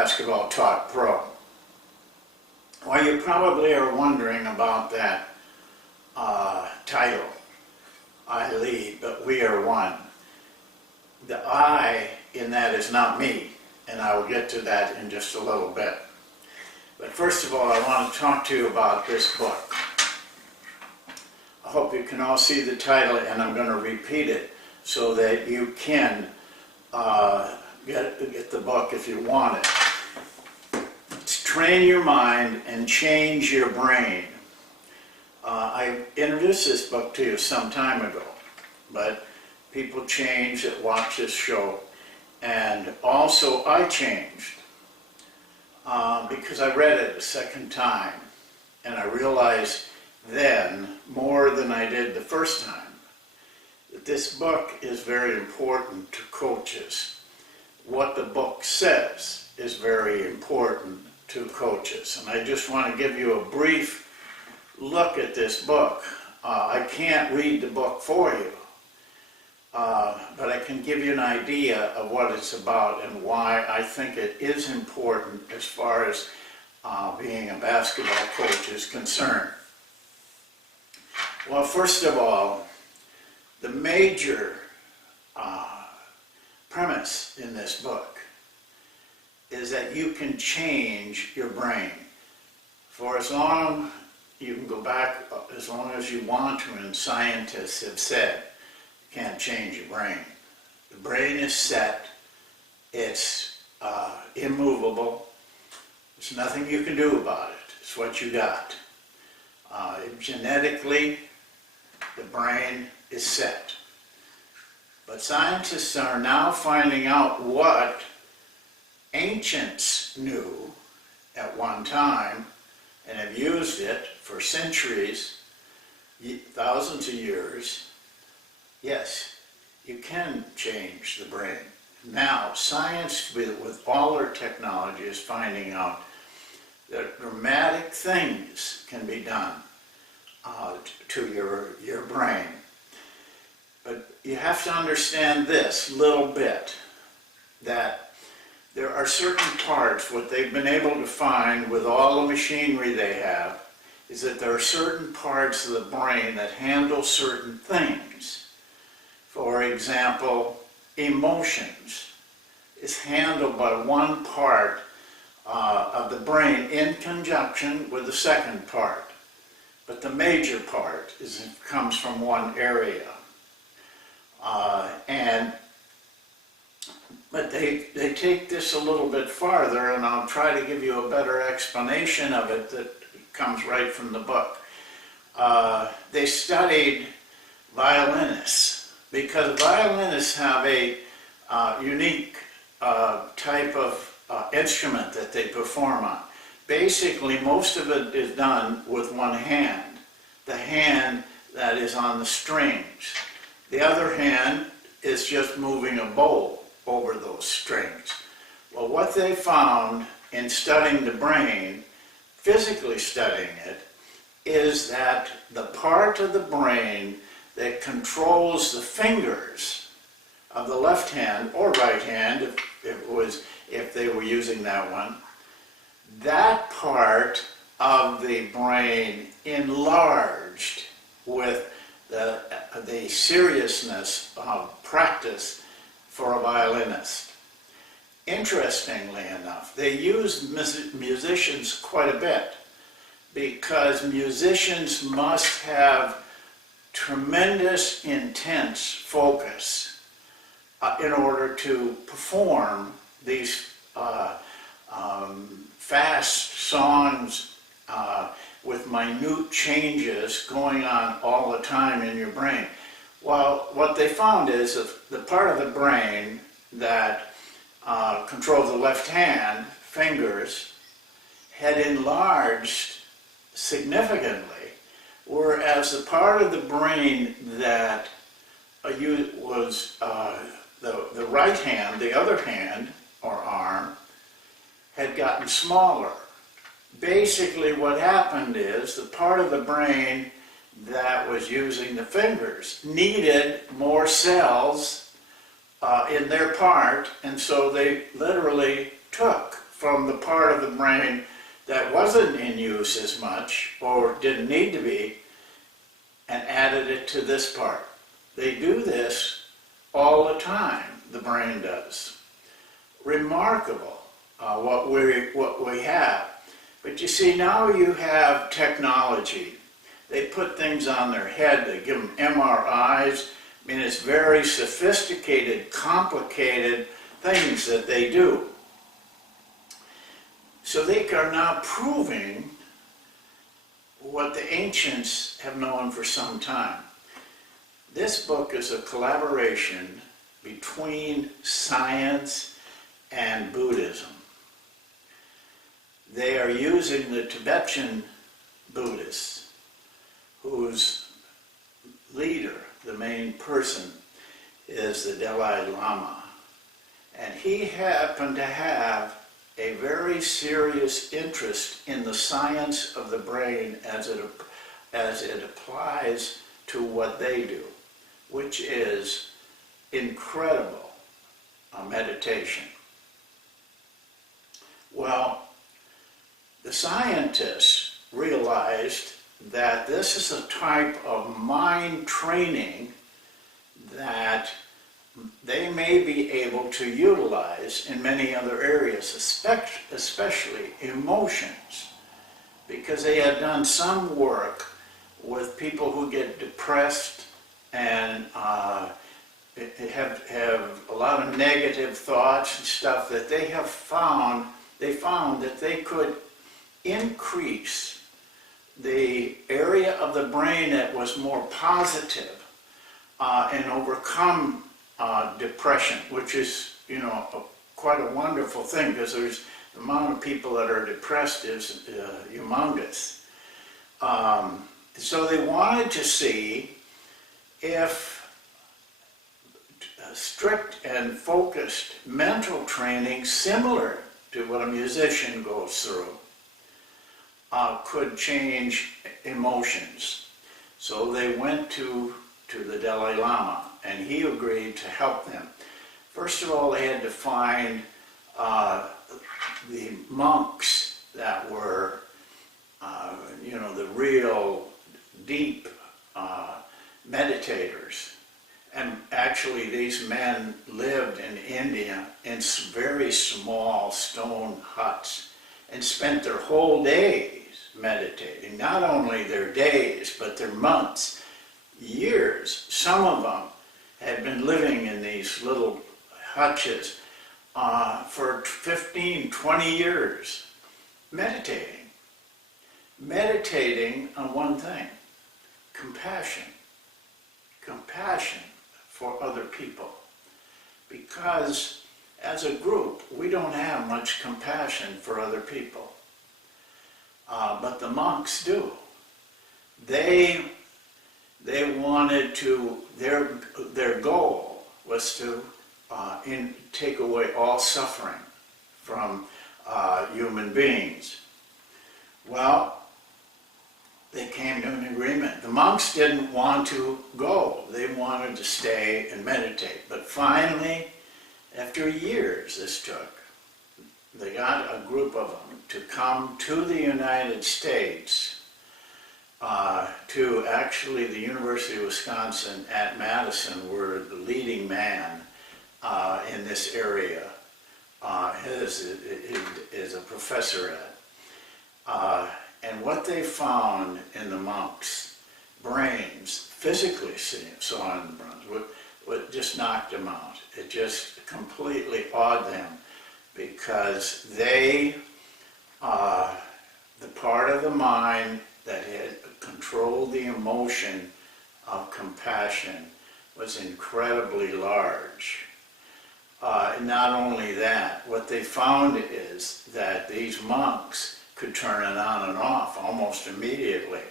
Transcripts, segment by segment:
Basketball Talk Pro. Well, you probably are wondering about that title, I lead, but we are one. The I in that is not me, and I will get to that in just a little bit. But first of all, I want to talk to you about this book. I hope you can all see the title, and I'm going to repeat it so that you can get the book if you want it. It's Train Your Mind and Change Your Brain. I introduced this book to you some time ago, but people change that watch this show, and also I changed because I read it a second time, and I realized then, more than I did the first time, that this book is very important to coaches. What the book says is very important to coaches, and I just want to give you a brief look at this book. I can't read the book for you, but I can give you an idea of what it's about and why I think it is important as far as being a basketball coach is concerned. Well, first of all, the major premise in this book is that you can change your brain. For as long, you can go back as long as you want to, and scientists have said you can't change your brain. The brain is set, it's immovable, there's nothing you can do about it, it's what you got. Genetically, the brain is set. But scientists are now finding out what ancients knew at one time and have used it for centuries, thousands of years. Yes, you can change the brain. Now, science, with all their technology, is finding out that dramatic things can be done to your brain. But you have to understand this little bit, that there are certain parts, what they've been able to find with all the machinery they have, is that there are certain parts of the brain that handle certain things. For example, emotions is handled by one part of the brain in conjunction with the second part. But the major part comes from one area. But they take this a little bit farther, and I'll try to give you a better explanation of it that comes right from the book. They studied violinists, because violinists have a unique type of instrument that they perform on. Basically, most of it is done with one hand, the hand that is on the strings. The other hand is just moving a bow over those strings. Well, what they found in studying the brain, physically studying it, is that the part of the brain that controls the fingers of the left hand or right hand, if they were using that one, that part of the brain enlarged with the seriousness of practice for a violinist. Interestingly enough, they use musicians quite a bit, because musicians must have tremendous, intense focus in order to perform these fast songs with minute changes going on all the time in your brain. Well, what they found is the part of the brain that controls the left hand, fingers, had enlarged significantly, whereas the part of the brain that was the right hand, the other hand or arm, had gotten smaller. Basically what happened is the part of the brain that was using the fingers needed more cells in their part, and so they literally took from the part of the brain that wasn't in use as much or didn't need to be and added it to this part. They do this all the time, the brain does. Remarkable what we have. But you see, now you have technology. They put things on their head, they give them MRIs. I mean, it's very sophisticated, complicated things that they do. So they are now proving what the ancients have known for some time. This book is a collaboration between science and Buddhism. They are using the Tibetan Buddhists, whose leader, the main person, is the Dalai Lama. And he happened to have a very serious interest in the science of the brain as it applies to what they do, which is incredible meditation. Well, the scientists realized that this is a type of mind training that they may be able to utilize in many other areas, especially emotions, because they had done some work with people who get depressed and have a lot of negative thoughts and stuff, that they found that they could increase the area of the brain that was more positive and overcome depression, which is, quite a wonderful thing, because there's the amount of people that are depressed is humongous. So they wanted to see if strict and focused mental training, similar to what a musician goes through, could change emotions. So they went to the Dalai Lama, and he agreed to help them. First of all, they had to find the monks that were, the real deep meditators. And actually, these men lived in India in very small stone huts and spent their whole days meditating. Not only their days, but their months, years. Some of them had been living in these little hutches for 15, 20 years, meditating on one thing: compassion for other people. Because as a group, we don't have much compassion for other people. But the monks do. They wanted to, their goal was to take away all suffering from human beings. Well, they came to an agreement. The monks didn't want to go. They wanted to stay and meditate. But finally, after years this took, they got a group of them to come to the United States, to actually the University of Wisconsin at Madison, were the leading man in this area. Is a professor at. And what they found in the monks' brains, physically saw in the brains, what just knocked them out. It just completely awed them, because they, the part of the mind that had controlled the emotion of compassion was incredibly large. Not only that, what they found is that these monks could turn it on and off almost immediately.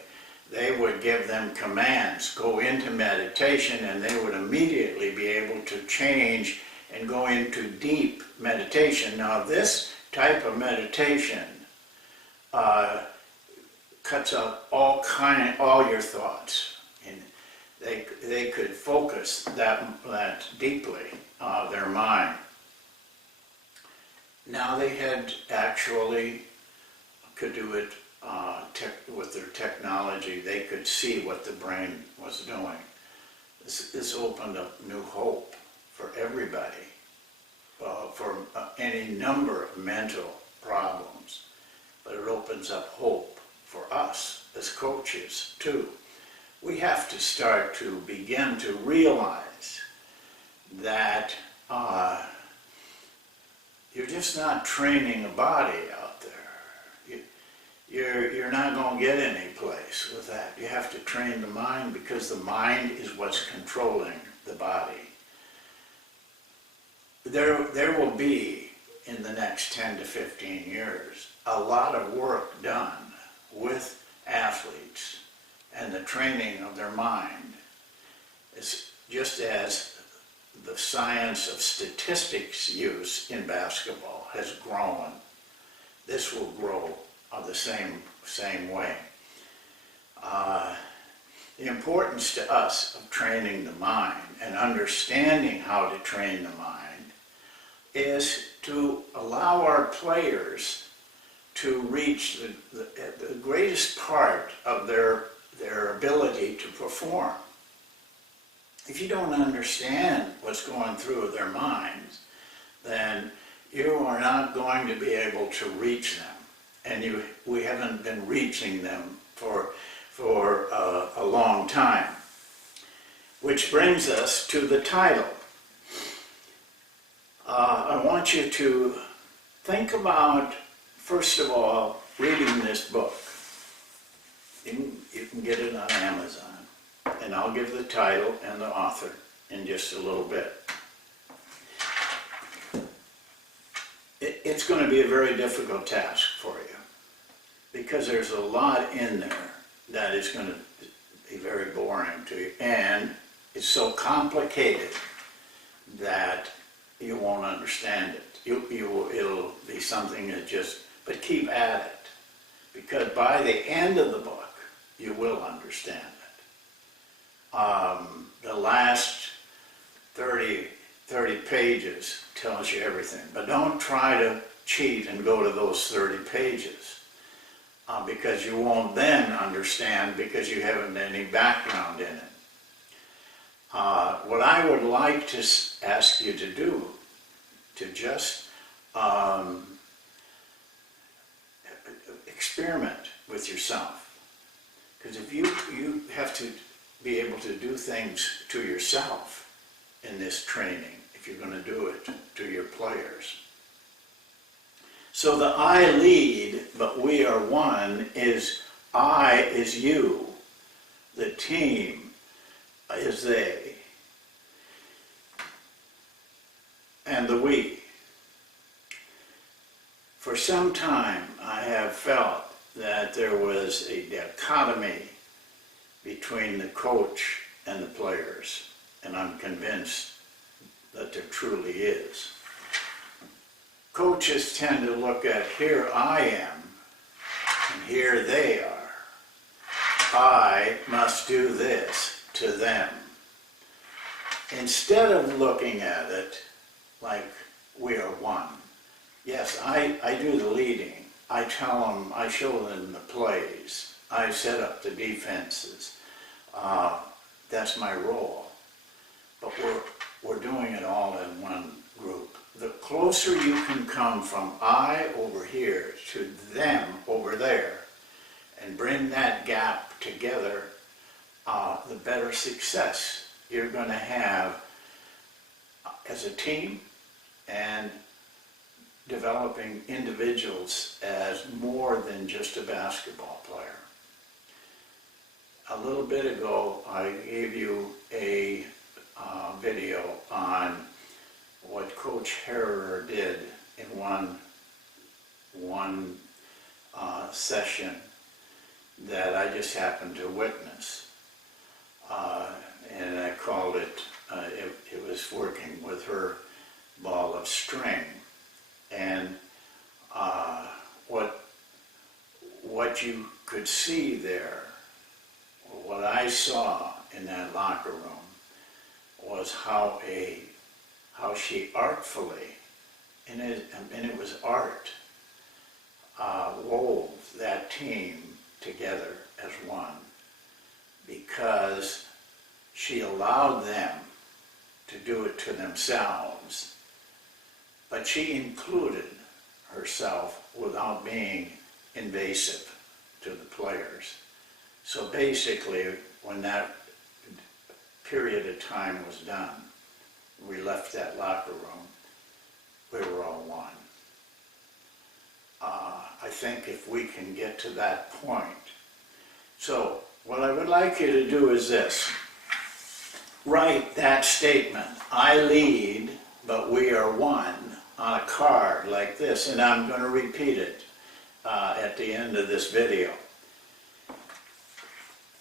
They would give them commands, go into meditation, and they would immediately be able to change and go into deep meditation. Now, this type of meditation cuts out all your thoughts, and they could focus that deeply their mind. Now they had actually could do it with their technology. They could see what the brain was doing. This opened up new hope for everybody, for any number of mental problems. But it opens up hope for us as coaches too. We have to start to begin to realize that you're just not training a body out there. You're not going to get any place with that. You have to train the mind, because the mind is what's controlling the body. There will be, in the next 10 to 15 years, a lot of work done with athletes and the training of their mind. It's just as the science of statistics use in basketball has grown, this will grow the same way. The importance to us of training the mind and understanding how to train the mind is to allow our players to reach the greatest part of their ability to perform. If you don't understand what's going through their minds, then you are not going to be able to reach them. And we haven't been reaching them for a long time. Which brings us to the title. I want you to think about, first of all, reading this book. You can get it on Amazon. And I'll give the title and the author in just a little bit. It's going to be a very difficult task for you, because there's a lot in there that is going to be very boring to you, and it's so complicated that you won't understand it. It'll be something that but keep at it, because by the end of the book, you will understand it. The last 30 pages tells you everything, but don't try to cheat and go to those 30 pages, because you won't then understand, because you haven't any background in it. What I would like to ask you to do, to just experiment with yourself, because if you have to be able to do things to yourself in this training, if you're going to do it to your players. So the I lead, but we are one, is I is you, the team is they, and the we. For some time I have felt that there was a dichotomy between the coach and the players, and I'm convinced that there truly is. Coaches tend to look at, here I am, and here they are. I must do this to them. Instead of looking at it like we are one. Yes, I do the leading. I tell them, I show them the plays. I set up the defenses. That's my role. But we're doing it all in one group. The closer you can come from I over here to them over there and bring that gap together, the better success you're going to have as a team, and developing individuals as more than just a basketball player. A little bit ago, I gave you a video on what Coach Harrer did in one session that I just happened to witness. And I called it, it was working with her ball of string. And what you could see there, what I saw in that locker room, was how she artfully and it was art, wove that team together as one, because she allowed them to do it to themselves, but she included herself without being invasive to the players. So basically, when that period of time was done, we left that locker room, we were all one. I think if we can get to that point. So what I would like you to do is this. Write that statement, I lead, but we are one, on a card like this, and I'm going to repeat it at the end of this video.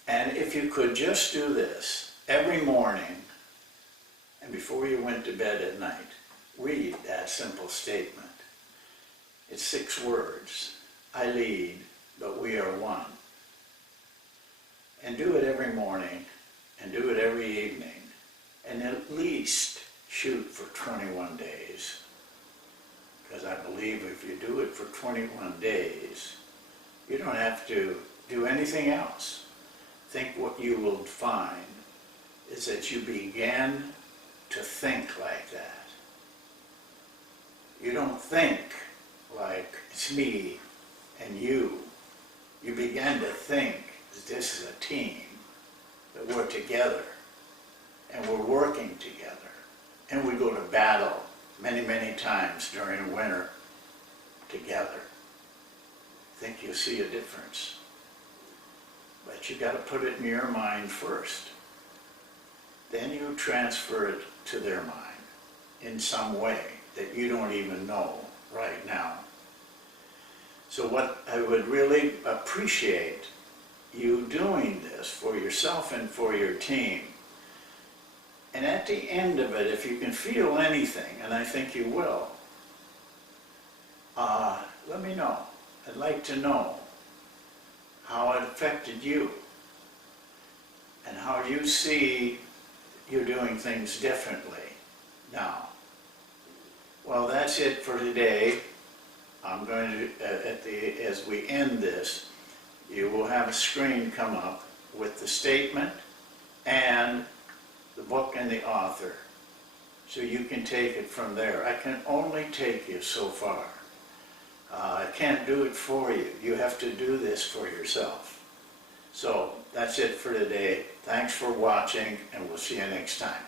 And if you could just do this every morning, and before you went to bed at night, read that simple statement. It's 6 words. I lead, but we are one. And do it every morning, and do it every evening, and at least shoot for 21 days. Because I believe if you do it for 21 days, you don't have to do anything else. I think what you will find is that you begin to think like that. You don't think like it's me and you. You begin to think that this is a team, that we're together, and we're working together, and we go to battle many, many times during the winter together. I think you'll see a difference. But you got to put it in your mind first. Then you transfer it to their mind in some way that you don't even know right now. So what I would really appreciate you doing this for yourself and for your team. And at the end of it, if you can feel anything, and I think you will, let me know. I'd like to know how it affected you and how you see you're doing things differently now. Well, that's it for today. I'm going to, as we end this, you will have a screen come up with the statement and the book and the author, so you can take it from there. I can only take you so far. I can't do it for you. You have to do this for yourself. So that's it for today. Thanks for watching, and we'll see you next time.